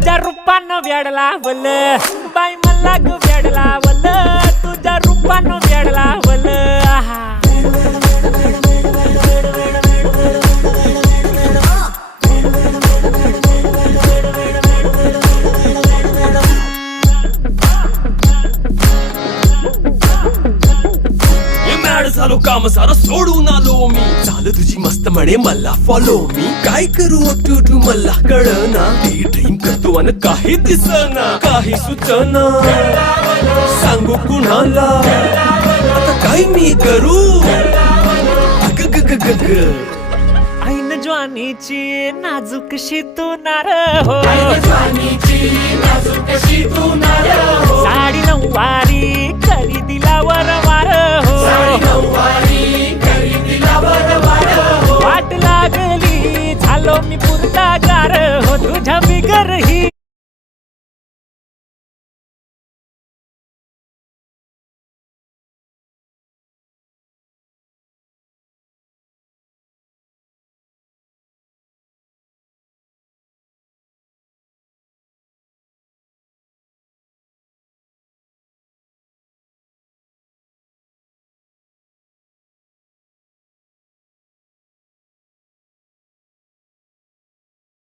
तुझ्या रूपानं वेडला वल बाई मला ग वेडला वल तुझ्या रूपानं वेडला वल आहा झालो काम सारा सोडून आलो मी झालं तुझी मस्त म्हणे मला फॉलो मी काय करू टू मला कळना ते ड्रीम करतो आणि काही दिसना काही सुचना सांगू कुणाला आता काय मी करू अग ग ग ग ग ऐन ज्वानीची नाजूकशी तू नार हो साडी नऊवारी करी दिलावर वार हो वाट लागली झालो मी पुरता गार हो तुझ्या बिगर ही